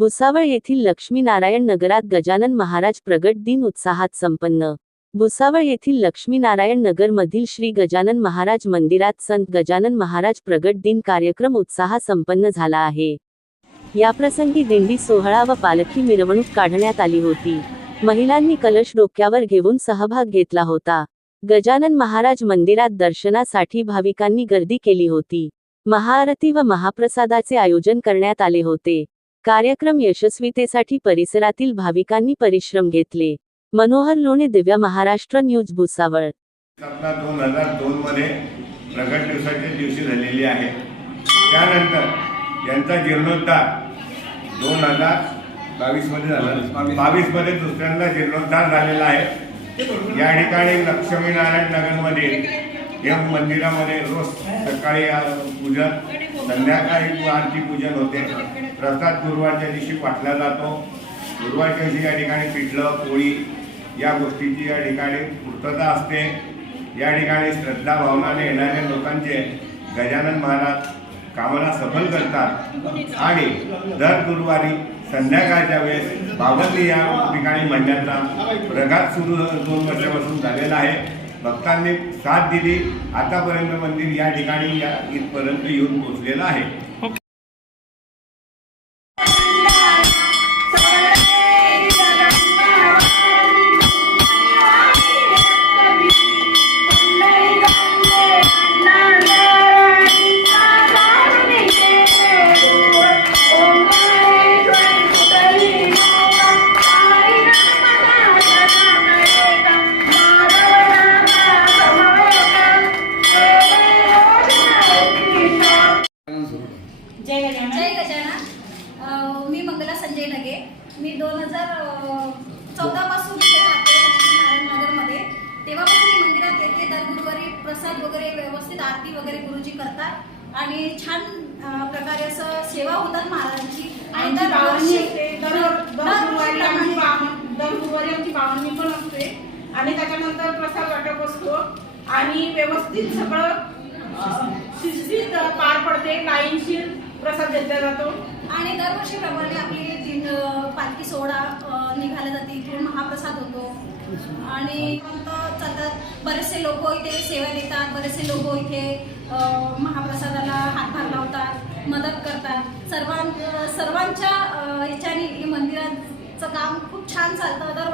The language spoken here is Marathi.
भुसावळ येथील लक्ष्मीनारायण नगरात गजानन महाराज प्रगट दिन उत्साहात संपन्न. भुसावळ येथील लक्ष्मीनारायण नगर मधील श्री गजानन महाराज मंदिरात संत गजानन महाराज प्रगट दिन कार्यक्रम उत्साहात संपन्न झाला आहे. याप्रसंगी दिंडी सोहळा व पालखी मिरवणूक काढण्यात आली होती. महिलांनी कलश डोक्यावर घेऊन सहभाग घेतला होता. गजानन महाराज मंदिरात दर्शनासाठी भाविकांनी गर्दी केली होती. महाआरती व महाप्रसादाचे आयोजन करण्यात आले होते. कार्यक्रम यशस्वीतेसाठी परिसरातील भाविकांनी परिश्रम घेतले. मनोहर लोणे दिव्या महाराष्ट्र न्यूज भुसावळ. स्थापना दोन हजार दोन मध्ये प्रगट दिवसाच्या दिवशी झालेली आहे. त्यानंतर यांचा जीर्णोद्धार दोन हजार बावीसमध्ये झाला. बावीसमध्ये दुसऱ्यांदा जीर्णोद्धार झालेला आहे. या ठिकाणी लक्ष्मीनारायण नगरमध्ये या मंदिरामध्ये रोज सकाळी पूजन संध्याकाळी आरती पूजन होते. प्रसाद गुरुवारच्या दिवशी वाटला जातो. गुरुवारच्या दिवशी या ठिकाणी पिठलं पोळी या गोष्टीची या ठिकाणी पूर्तता असते. या ठिकाणी श्रद्धा भावनाने येणाऱ्या लोकांचे गजानन महाराज कामना सफल करतात. आणि दर गुरुवारी संध्याकाळच्या वेळेस बावन्न या ठिकाणी मंडळाचा प्रघात सुरू दोन वर्षापासून झालेला आहे. भक्तांनी साथ दिली. आतापर्यंत मंदिर या ठिकाणी या इथपर्यंत येऊन पोहोचलेलं आहे. मी दोन हजार चौदा पासून इथे राहते लक्ष्मीनारायण नगरमध्ये तेव्हापासून मी मंदिरात येते. दर गुरुवारी प्रसाद वगैरे व्यवस्थित आरती वगैरे गुरुजी करतात. आणि छान प्रकारे असं सेवा होतात महाराजांची. आणि दर दर गुरुवारी आमची दरवर्षीप्रमाणे पावण दर गुरुवारी आमची पावणी पण असते. आणि त्याच्यानंतर प्रसाद वाटप असतो. आणि व्यवस्थित सगळं शिस्तीत पार पडते. लाईनशीर प्रसाद घेतला जातो. आणि दरवर्षीप्रमाणे आपली दिंड पालखी सोहळा निघाल्या निघाला जाते. इथून महाप्रसाद होतो. आणि चालतात. बरेचसे लोक इथे सेवा देतात. बरेचसे लोक इथे महाप्रसादाला हातभार लावतात मदत करतात. सर्वां सर्वांच्या याच्याने ह्याच्याने मंदिराचं काम खूप छान चालतं. तर